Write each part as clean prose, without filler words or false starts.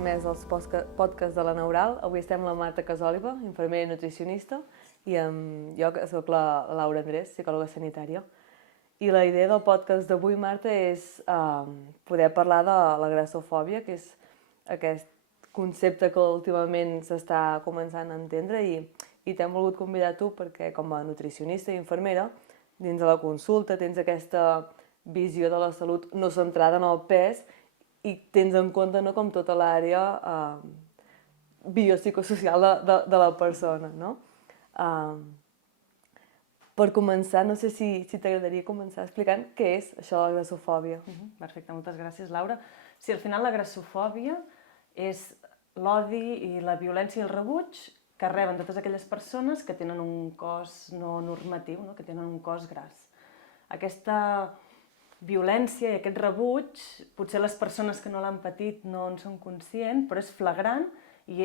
episodi més dels podcasts de la Neural. Avui estem la Marta Casòliba, infermera i nutricionista, i jo que soc la Laura Andrés, psicòloga sanitària. I la idea del podcast d'avui, Marta, és poder parlar de la grassofòbia, que és aquest concepte que últimament s'està començant a entendre, i t'hem volgut convidar tu perquè, com a nutricionista i infermera, dins de la consulta tens aquesta visió de la salut no centrada en el pes i tens en compte com tota l'àrea biopsicosocial de la persona, no? Per començar, no sé si t'agradaria començar explicant què és això de la grassofòbia. Perfecte, moltes gràcies, Laura. Sí, al final la grassofòbia és l'odi i la violència i el rebuig que reben totes aquelles persones que tenen un cos no normatiu, no? Que tenen un cos gras. Aquesta violència i aquest rebuig, potser les persones que no l'han patit no en són conscients, però és flagrant i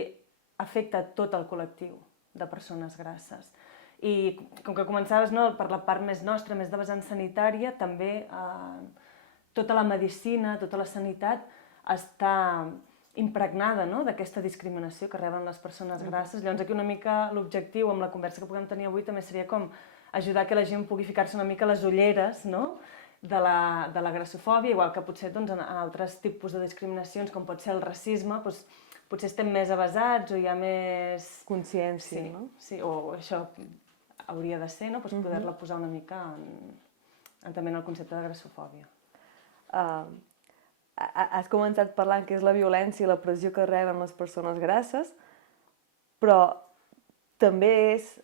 afecta tot el col·lectiu de persones grasses. I com que començaves per la part més nostra, més de vessant sanitària, també tota la medicina, tota la sanitat està impregnada d'aquesta discriminació que reben les persones grasses. Llavors aquí una mica l'objectiu amb la conversa que puguem tenir avui també seria com ajudar que la gent pugui ficar-se una mica les ulleres, no?, de la grassofòbia, igual que potser en altres tipus de discriminacions, com pot ser el racisme, potser estem més avesats o hi ha més consciència, no? Sí, o això hauria de ser, no? Poder-la posar una mica també en el concepte de grassofòbia. Has començat parlant que és la violència i la pressió que reben les persones grasses, però també és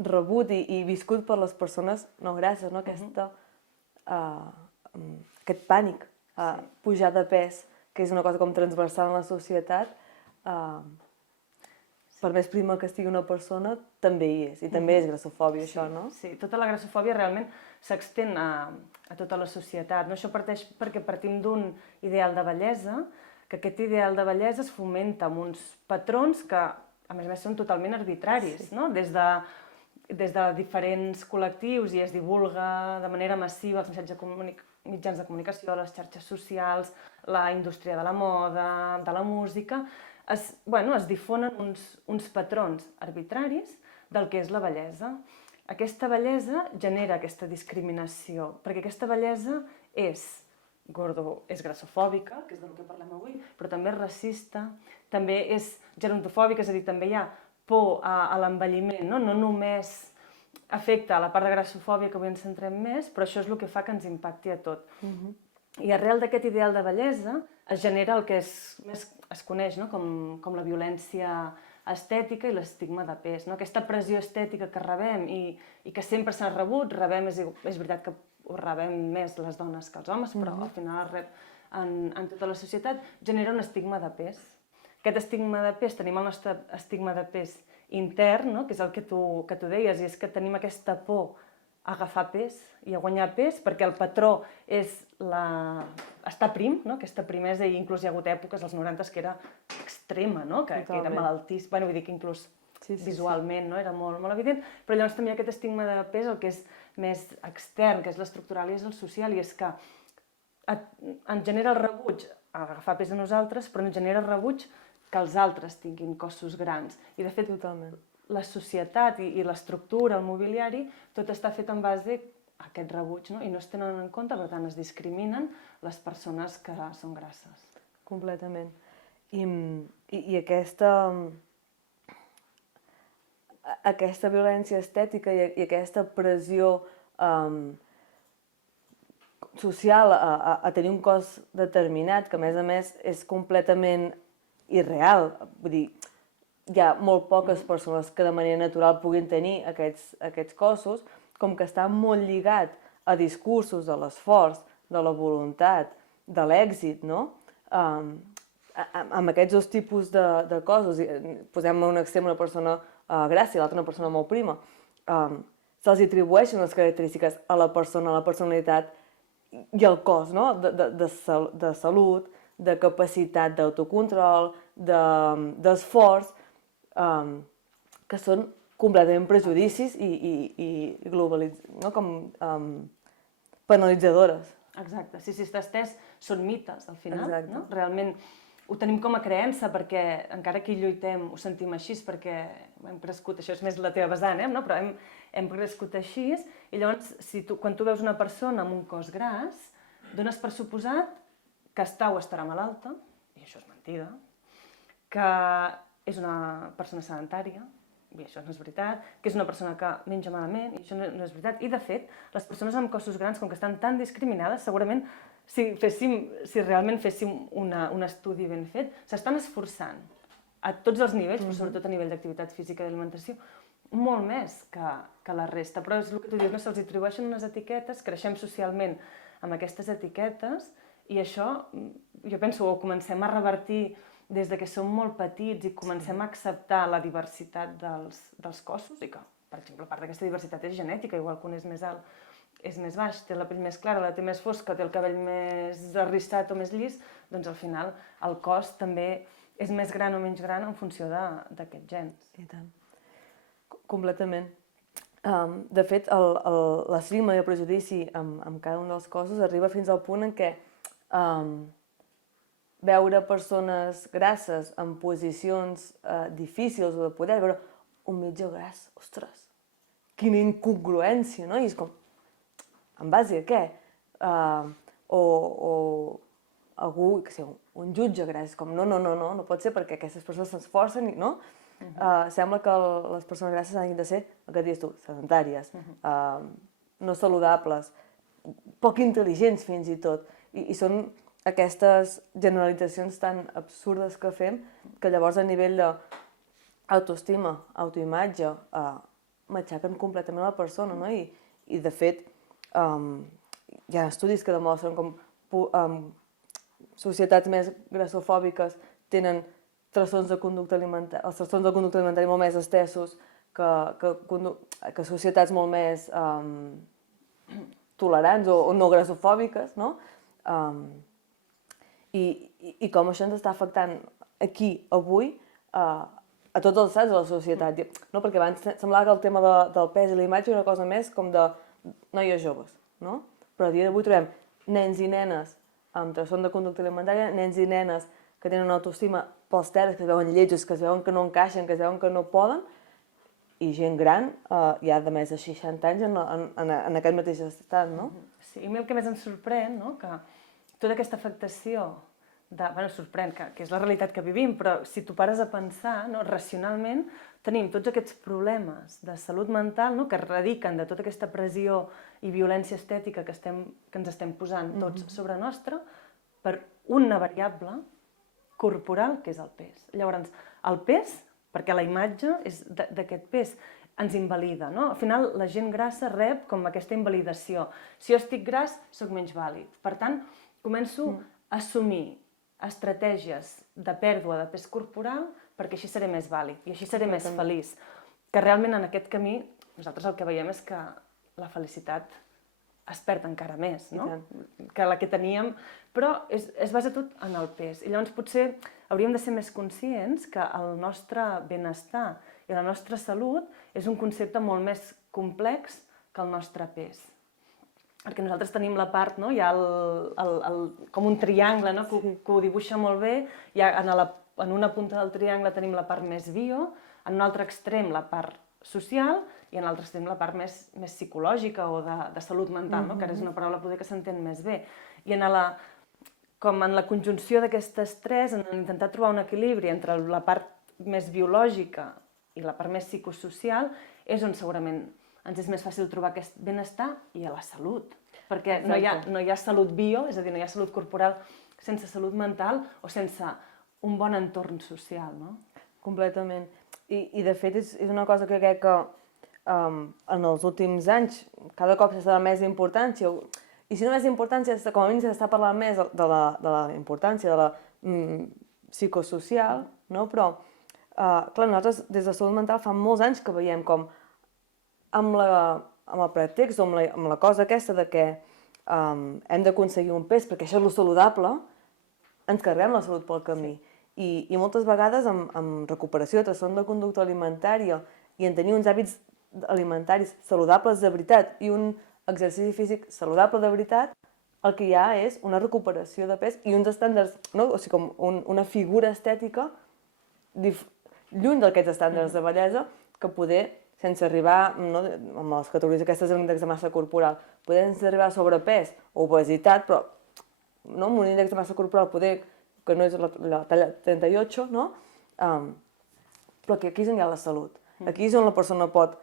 rebut i viscut per les persones no grasses, no? Aquest pànic, pujar de pes, que és una cosa com transversal en la societat, per més prima que estigui una persona, també hi és, i també és grassofòbia, això, no? Sí, tota la grassofòbia realment s'extén a tota la societat. Això parteix perquè partim d'un ideal de bellesa, que aquest ideal de bellesa es fomenta amb uns patrons que, a més, són totalment arbitraris, no? Des de diferents col·lectius i es divulga de manera massiva els mitjans de comunicació, les xarxes socials, la indústria de la moda, de la música, es difonen uns patrons arbitraris del que és la bellesa. Aquesta bellesa genera aquesta discriminació, perquè aquesta bellesa és grassofòbica, que és del que parlem avui, però també és racista, també és gerontofòbica, és a dir, també hi ha por a l'envelliment, no només afecta a la part de grassofòbia, que avui ens centrem més, però això és el que fa que ens impacti a tot. I arrel d'aquest ideal de bellesa es genera el que es coneix com la violència estètica i l'estigma de pes. Aquesta pressió estètica que rebem i que sempre s'ha rebut, és veritat que ho rebem més les dones que els homes, però al final es rep en tota la societat, genera un estigma de pes. Aquest estigma de pes, tenim el nostre estigma de pes intern, que és el que tu deies, i és que tenim aquesta por a agafar pes i a guanyar pes, perquè el patró és estar prim, aquesta primesa, i inclús hi ha hagut èpoques, als 90, que era extrema, que era malaltíssima, vull dir que inclús visualment era molt evident, però llavors també hi ha aquest estigma de pes, el que és més extern, que és l'estructural i és el social, i és que ens genera el rebuig a agafar pes a nosaltres, però ens genera rebuig que els altres tinguin cossos grans. I de fet, la societat i l'estructura, el mobiliari, tot està fet en base a aquest rebuig, i no es tenen en compte, per tant es discriminen les persones que són grasses. Completament. I aquesta violència estètica i aquesta pressió social a tenir un cos determinat, que a més és completament irreal. Vull dir, hi ha molt poques persones que de manera natural puguin tenir aquests cossos, com que està molt lligat a discursos de l'esforç, de la voluntat, de l'èxit, no? Amb aquests dos tipus de cossos, posem un extrem una persona grassa i l'altra una persona molt prima, se'ls atribueixen les característiques a la persona, a la personalitat i al cos, no? De salut, de capacitat d'autocontrol, d'esforç, que són completament prejudicis i penalitzadores. Exacte, sí, està estès són mites, al final. Exacte. No? Realment ho tenim com a creença perquè encara que hi lluitem ho sentim així perquè hem crescut, això és més la teva vessant, no? Però hem crescut així i llavors quan tu veus una persona amb un cos gras dones per suposat que està o estarà malalta, i això és mentida, que és una persona sedentària, i això no és veritat, que és una persona que menja malament, i això no és veritat. I, de fet, les persones amb cossos grans, com que estan tan discriminades, segurament, si realment féssim un estudi ben fet, s'estan esforçant a tots els nivells, però sobretot a nivell d'activitat física i d'alimentació, molt més que la resta. Però és el que tu dius, no se'ls atribueixen unes etiquetes, creixem socialment amb aquestes etiquetes, i això, jo penso, ho comencem a revertir des que som molt petits i comencem a acceptar la diversitat dels cossos, i que, per exemple, part d'aquesta diversitat és genètica, igual que un és més alt, és més baix, té la pell més clara, la té més fosca, té el cabell més arrissat o més llis, doncs al final el cos també és més gran o menys gran en funció d'aquests gens. I tant. Completament. De fet, l'estigma i el prejudici amb cada un dels cossos arriba fins al punt en què veure persones grasses en posicions difícils o de poder, veure un metge gras, ostres, quina incongruència, no? I és com, en base a què? O algú, que sé, un jutge gras, és com, no pot ser perquè aquestes persones s'esforcen, no? Sembla que les persones grasses han de ser, el que dius tu, sedentàries, no saludables, poc intel·ligents fins i tot, i són aquestes generalitzacions tan absurdes que fem que llavors a nivell d'autoestima, autoimatge, matxaquen completament la persona, no? I de fet, hi ha estudis que demostren com societats més grassofòbiques tenen trastorns de conducta alimentària, els trastorns de conducta alimentària molt més estesos que societats molt més tolerants o no grassofòbiques, no? I com això ens està afectant aquí, avui, a tots els estats de la societat. No? Perquè abans semblava que el tema del pes i la imatge era una cosa més com de noies joves, no? Però a dia d'avui trobem nens i nenes amb trastorn de conducta alimentària, nens i nenes que tenen una autoestima pels terres, que es veuen lletjos, que es veuen que no encaixen, que es veuen que no poden, i gent gran, ja de més de 60 anys en aquest mateix estat, no? Sí, i a mi el que més em sorprèn, no? Que tota aquesta afectació, sorprèn, que és la realitat que vivim, però si tu pares a pensar, no, racionalment, tenim tots aquests problemes de salut mental, no, que radiquen de tota aquesta pressió i violència estètica que ens estem posant tots sobre nostra per una variable corporal, que és el pes. Llavors, el pes, perquè la imatge és d'aquest pes, ens invalida, no? Al final, la gent grassa rep com aquesta invalidació. Si jo estic gras, sóc menys vàlid. Per tant, començo a assumir estratègies de pèrdua de pes corporal perquè així seré més vàlid i així seré més feliç. Que realment en aquest camí nosaltres el que veiem és que la felicitat es perd encara més, no? Que la que teníem, però es basa tot en el pes. I llavors potser hauríem de ser més conscients que el nostre benestar i la nostra salut és un concepte molt més complex que el nostre pes. Perquè nosaltres tenim la part, no? Hi ha com un triangle, no? Que ho dibuixa molt bé, i en una punta del triangle tenim la part més bio, en un altre extrem la part social i en l'altre extrem la part més psicològica o de salut mental, no? Que ara és una paraula poder que s'entén més bé. I com en la conjunció d'aquestes tres, en intentar trobar un equilibri entre la part més biològica i la part més psicosocial, és on segurament ens és més fàcil trobar aquest benestar i a la salut. Perquè no hi ha salut bio, és a dir, no hi ha salut corporal sense salut mental o sense un bon entorn social, no? Completament. I de fet és una cosa que crec que en els últims anys cada cop s'està donant més importància, i si no més importància, com a mínim s'està parlant més de la importància de la psicosocial, no? Però, clar, nosaltres des de salut mental fa molts anys que veiem com amb el pretext o amb la cosa aquesta de que hem d'aconseguir un pes perquè això és lo saludable, ens carreguem la salut pel camí. I moltes vegades amb recuperació de trastorn de conducta alimentària i en tenir uns hàbits alimentaris saludables de veritat i un exercici físic saludable de veritat, el que hi ha és una recuperació de pes i uns estàndards, no? O sigui, com una figura estètica lluny d'aquests estàndards de bellesa que poder, sense arribar, no, amb les categories aquestes de l'índex de massa corporal, poder sense arribar a sobrepès o obesitat, però no, amb un índex de massa corporal poder, que no és la talla 38, no? Però que aquí és on hi ha la salut. Aquí és on la persona pot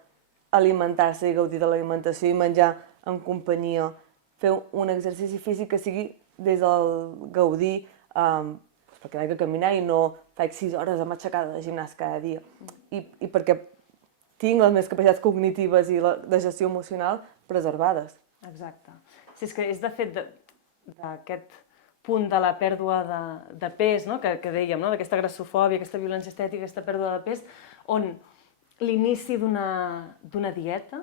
alimentar-se i gaudir de l'alimentació i menjar en companyia, fer un exercici físic que sigui des del gaudir, perquè vaig a caminar i no faig 6 hores amb aixecada de gimnàs cada dia. I perquè tinc les meves capacitats cognitives i de gestió emocional preservades. Exacte. Sí, és que és de fet d'aquest punt de la pèrdua de pes, no? que dèiem, no? D'aquesta grassofòbia, aquesta violència estètica, aquesta pèrdua de pes, on l'inici d'una dieta,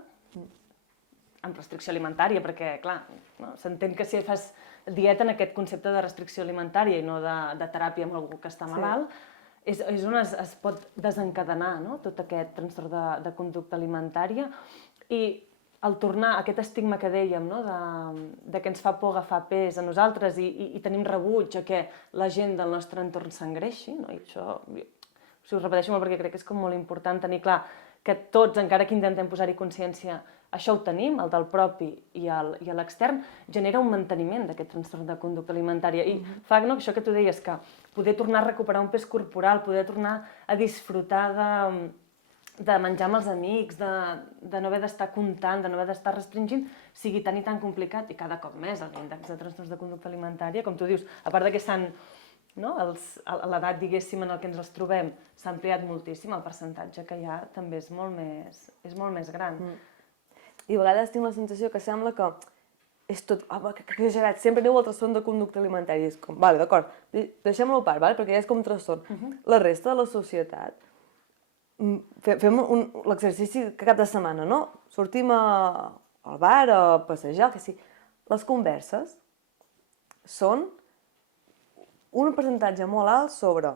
amb restricció alimentària, perquè, clar, no? S'entén que si fas dieta en aquest concepte de restricció alimentària i no de teràpia amb algú que està malalt, és on es pot desencadenar, no? Tot aquest trastorn de conducta alimentària i el tornar a aquest estigma que dèiem, no? de que ens fa por agafar pes a nosaltres i tenim rebuig a que la gent del nostre entorn s'engreixi, no? I això, ho repeteixo molt perquè crec que és com molt important tenir clar que tots, encara que intentem posar-hi consciència, això ho tenim, el del propi i l'extern, genera un manteniment d'aquest trastorn de conducta alimentària. I fa, no, això que tu deies, que poder tornar a recuperar un pes corporal, poder tornar a disfrutar de menjar amb els amics, de no haver d'estar comptant, de no haver d'estar restringint, sigui tan i tan complicat, i cada cop més l'índex de trastorns de conducta alimentària, com tu dius, a part que s'han, no, l'edat, diguéssim, en el que ens els trobem s'ha ampliat moltíssim, el percentatge que hi ha també és molt més gran. I a vegades tinc la sensació que sembla que és tot, que exagerat, sempre aneu al trastorn de conducta alimentària. És com, vale, d'acord, deixem-lo a part, vale? Perquè ja és com trastorn. La resta de la societat, fem l'exercici cap de setmana, no? Sortim al bar, a passejar, que sí. Les converses són un percentatge molt alt sobre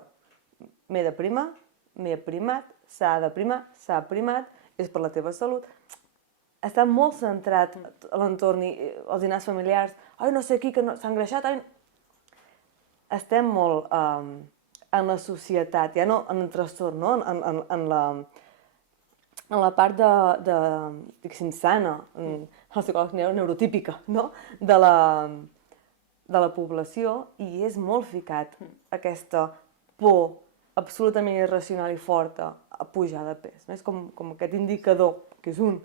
m'he de primar, m'he primat, s'ha de primar, s'ha primat, és per la teva salut. Està molt centrat a l'entorn i els dinars familiars. Ai, no sé qui que s'ha engreixat. Estem molt en la societat, ja no en el trastorn, no? En la part diguéssim, sana, els psicòlegs neurotípica, no? De la població, i és molt ficat aquesta por absolutament irracional i forta a pujar de pes. És com aquest indicador, que és un,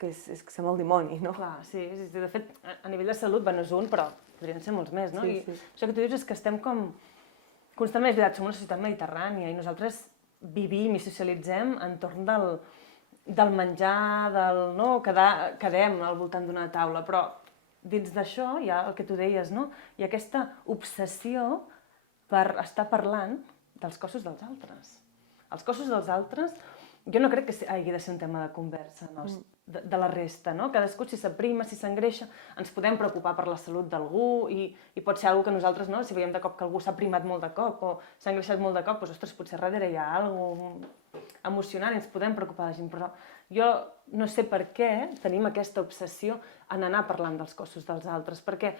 que és que sembla el dimoni, no? Clar, sí. De fet, a nivell de salut, bueno, és un, però podrien ser molts més, no? Sí. I això que tu dius és que estem com constantment, és veritat, som una societat mediterrània i nosaltres vivim i socialitzem entorn del menjar, no? Quedem al voltant d'una taula, però dins d'això hi ha el que tu deies, no? Hi ha aquesta obsessió per estar parlant dels cossos dels altres. Els cossos dels altres, jo no crec que hagi de ser un tema de conversa de la resta, no? Cadascú, si s'aprima, si s'engreixa, ens podem preocupar per la salut d'algú i pot ser alguna que nosaltres, no? Si veiem de cop que algú s'ha primat molt de cop o s'ha engreixat molt de cop, doncs, ostres, potser darrere hi ha alguna cosa emocionant i ens podem preocupar de la gent, però jo no sé per què tenim aquesta obsessió en anar parlant dels cossos dels altres, perquè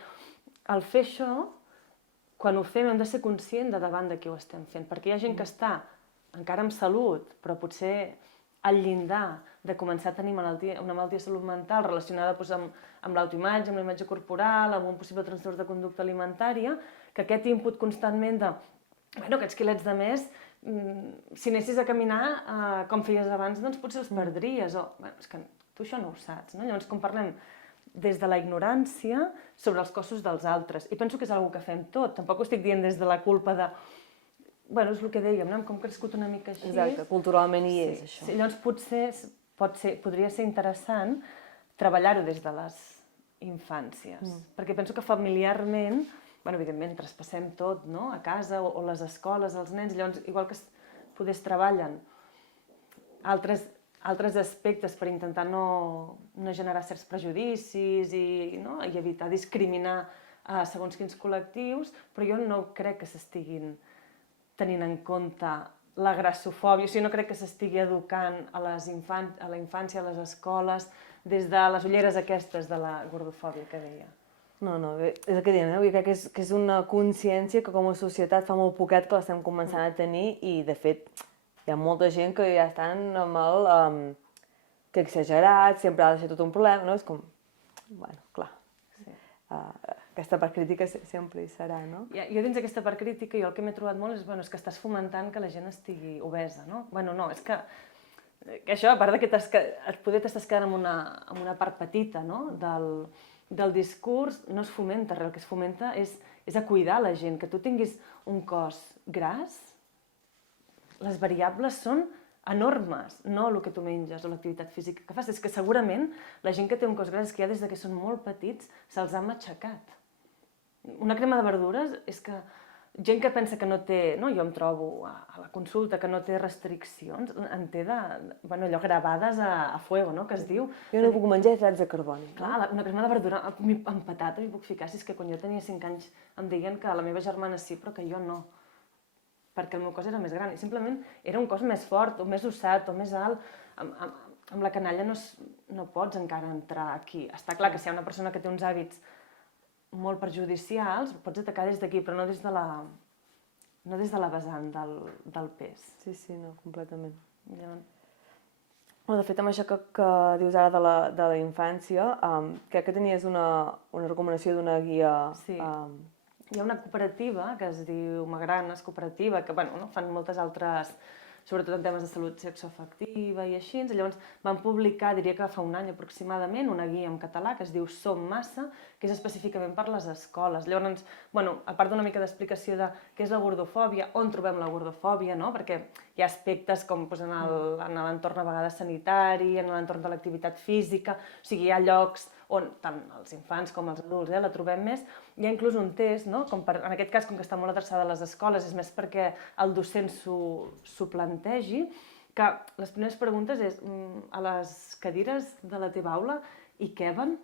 al fer això, quan ho fem hem de ser conscients de davant de qui ho estem fent, perquè hi ha gent que està encara amb salut, però potser al llindar de començar a tenir una malaltia de salut mental relacionada amb l'autoimatge, amb la imatge corporal, amb un possible trastorn de conducta alimentària, que aquest input constantment aquests quilets de més, si anessis a caminar com feies abans, doncs potser els perdries. És que tu això no ho saps, no? Llavors, com parlem des de la ignorància sobre els cossos dels altres, i penso que és una cosa que fem tot, tampoc ho estic dient des de la culpa de... Bueno, és el que dèiem, no? Com crescut una mica així. Exacte, culturalment hi és, això. Sí, llavors potser podria ser interessant treballar-ho des de les infàncies, perquè penso que familiarment, evidentment, traspassem tot, no? A casa o les escoles, els nens, llavors, igual que poder es treballen altres aspectes per intentar no generar certs prejudicis i evitar discriminar segons quins col·lectius, però jo no crec que s'estiguin tenint en compte la grassofòbia, o sigui, no crec que s'estigui educant a la infància, a les escoles, des de les ulleres aquestes de la gordofòbia que deia. No, és el que diem, jo crec que és una consciència que com a societat fa molt poquet que l'estem començant a tenir i, de fet, hi ha molta gent que ja estan amb el que exagerat, sempre ha de ser tot un problema, no? És com, bueno, clar, aquesta part crítica sempre hi serà, no? Jo dins d'aquesta part crítica, jo el que m'he trobat molt és que estàs fomentant que la gent estigui obesa, no? Bueno, no, és que això, a part que poder t'estàs quedant amb una part petita, no?, del discurs, no es fomenta res, el que es fomenta és a cuidar la gent, que tu tinguis un cos gras, les variables són enormes, no el que tu menges o l'activitat física que fas, és que segurament la gent que té un cos gras és que ja des que són molt petits se'ls ha matxacat. Una crema de verdures és que gent que pensa que no té, no, jo em trobo a la consulta, que no té restriccions, en té allò gravades a fuego, no?, que es diu. Jo no puc menjar hidrats de carboni. Clar, una crema de verdura amb patata m'hi puc ficar, si és que quan jo tenia 5 anys em deien que la meva germana sí, però que jo no, perquè el meu cos era més gran, i simplement era un cos més fort, o més ossat, o més alt. Amb la canalla no pots encara entrar aquí. Està clar que si hi ha una persona que té uns hàbits molt perjudicials, pots atacar des d'aquí, però no des de la vessant del pes. Sí, no, completament. De fet, amb això que dius ara de la infància, crec que tenies una recomanació d'una guia... Sí. Hi ha una cooperativa que es diu Magranes Cooperativa, que fan moltes altres, sobretot en temes de salut sexoafectiva i així. Llavors van publicar, diria que fa un any aproximadament, una guia en català que es diu Som Massa, que és específicament per les escoles. Llavors, a part d'una mica d'explicació de què és la gordofòbia, on trobem la gordofòbia, no? Perquè hi ha aspectes com en l'entorn a vegades sanitari, en l'entorn de l'activitat física, o sigui, hi ha llocs on tant els infants com els adults la trobem més. Hi ha inclús un test, no? En aquest cas, com que està molt adreçada a les escoles, és més perquè el docent s'ho plantegi, que les primeres preguntes és a les cadires de la teva aula hi queben?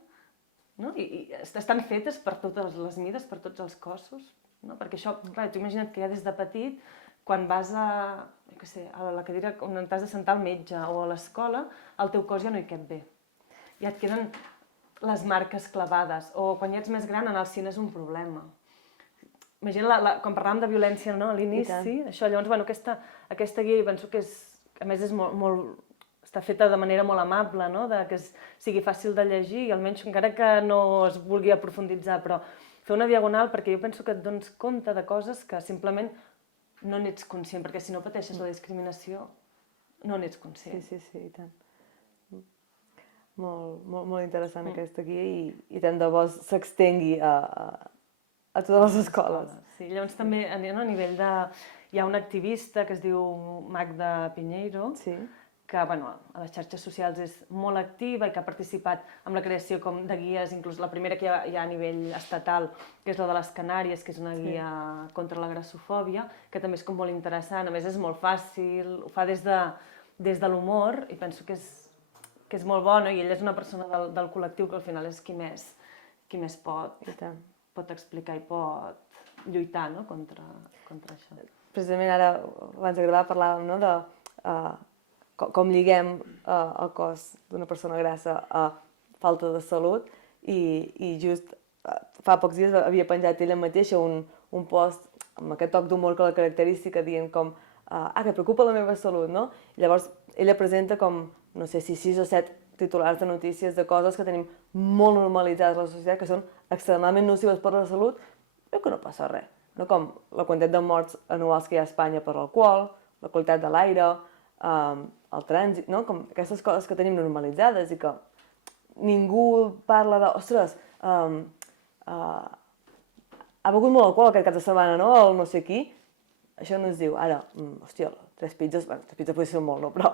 No? I estan fetes per totes les mides, per tots els cossos? No? Perquè això, clar, t'ho imagina't que ja des de petit, quan vas a la cadira on t'has de sentar al metge o a l'escola, el teu cos ja no hi cap bé. Ja et queden les marques clavades, o quan ja ets més gran anar al cine és un problema. Imagina, quan parlàvem de violència a l'inici, això, llavors, aquesta guia, penso que a més és està feta de manera molt amable, que sigui fàcil de llegir, i almenys encara que no es vulgui aprofunditzar, però fer una diagonal, perquè jo penso que et dones compte de coses que simplement no n'ets conscient, perquè si no pateixes la discriminació, no n'ets conscient. Sí, i tant. Molt interessant aquesta guia i tant de bo s'extengui a totes les escoles. Sí, llavors també a nivell de... Hi ha una activista que es diu Magda Piñeiro, que a les xarxes socials és molt activa i que ha participat en la creació de guies, inclús la primera que hi ha a nivell estatal, que és la de les Canàries, que és una guia contra la grassofòbia, que també és molt interessant, a més és molt fàcil, ho fa des de l'humor i penso que és molt bona, i ella és una persona del col·lectiu que al final és qui més pot explicar i pot lluitar contra això. Precisament ara, abans de gravar, parlàvem de com lliguem el cos d'una persona grassa a falta de salut, i just fa pocs dies havia penjat ella mateixa un post amb aquest toc d'humor que la característica, dient com que preocupa la meva salut, no? I llavors ella presenta com, no sé si 6 o 7 titulars de notícies de coses que tenim molt normalitzades a la societat, que són extremadament nocives per la salut, però que no passa res. No? Com la quantitat de morts anuals que hi ha a Espanya per l'alcohol, la qualitat de l'aire, el trànsit, no? Com aquestes coses que tenim normalitzades i que ningú parla de, ostres, ha begut molt alcohol aquest cap de setmana, no? El no sé qui. Això no es diu, ara, hòstia, 3 pizzas, bueno, 3 pizzas potser són molt, no? Però,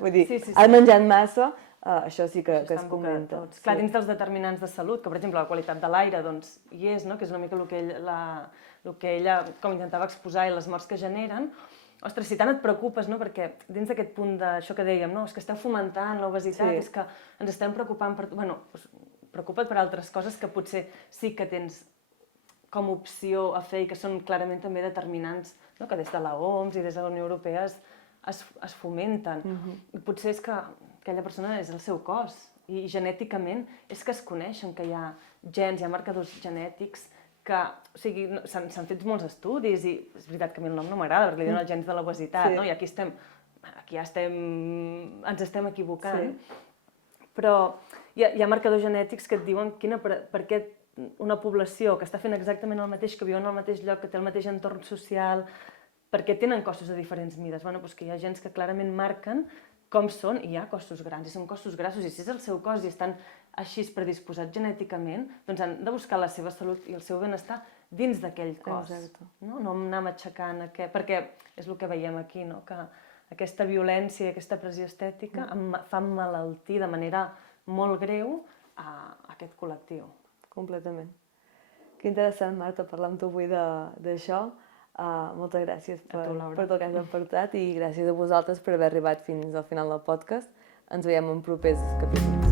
vull dir, has menjat massa, això sí que es comenta. Clar, dins dels determinants de salut, que per exemple la qualitat de l'aire, doncs, hi és, no? Que és una mica el que ella com intentava exposar i les morts que generen. Ostres, si tant et preocupes, no? Perquè dins d'aquest punt d'això que dèiem, no? És que esteu fomentant l'obesitat, és que ens estem preocupant per... Bueno, preocupa't per altres coses que potser sí que tens com a opció a fer i que són clarament també determinants, no? Que des de l'OMS i des de la Unió Europea es fomenten. I potser és que aquella persona és el seu cos, I genèticament és que es coneixen que hi ha gens, hi ha marcadors genètics que, o sigui, s'han fet molts estudis i és veritat que a mi el nom no m'agrada perquè li diuen els gens de l'obesitat, no? I aquí ja ens estem equivocant. Però hi ha marcadors genètics que et diuen per què una població que està fent exactament el mateix, que viu en el mateix lloc, que té el mateix entorn social, perquè tenen cossos de diferents mides. Bueno, doncs que hi ha gens que clarament marquen com són i hi ha cossos grans, i són cossos grassos, i si és el seu cos i estan així predisposats genèticament, doncs han de buscar la seva salut i el seu benestar dins d'aquell cos. No anar matxacant, perquè és el que veiem aquí, no? Que aquesta violència i aquesta pressió estètica fa emmalaltir de manera molt greu a aquest col·lectiu. Completament. Que interessant, Marta, parlar amb tu avui d'això. Moltes gràcies per tot el que has aportat i gràcies a vosaltres per haver arribat fins al final del podcast. Ens veiem en propers capítols.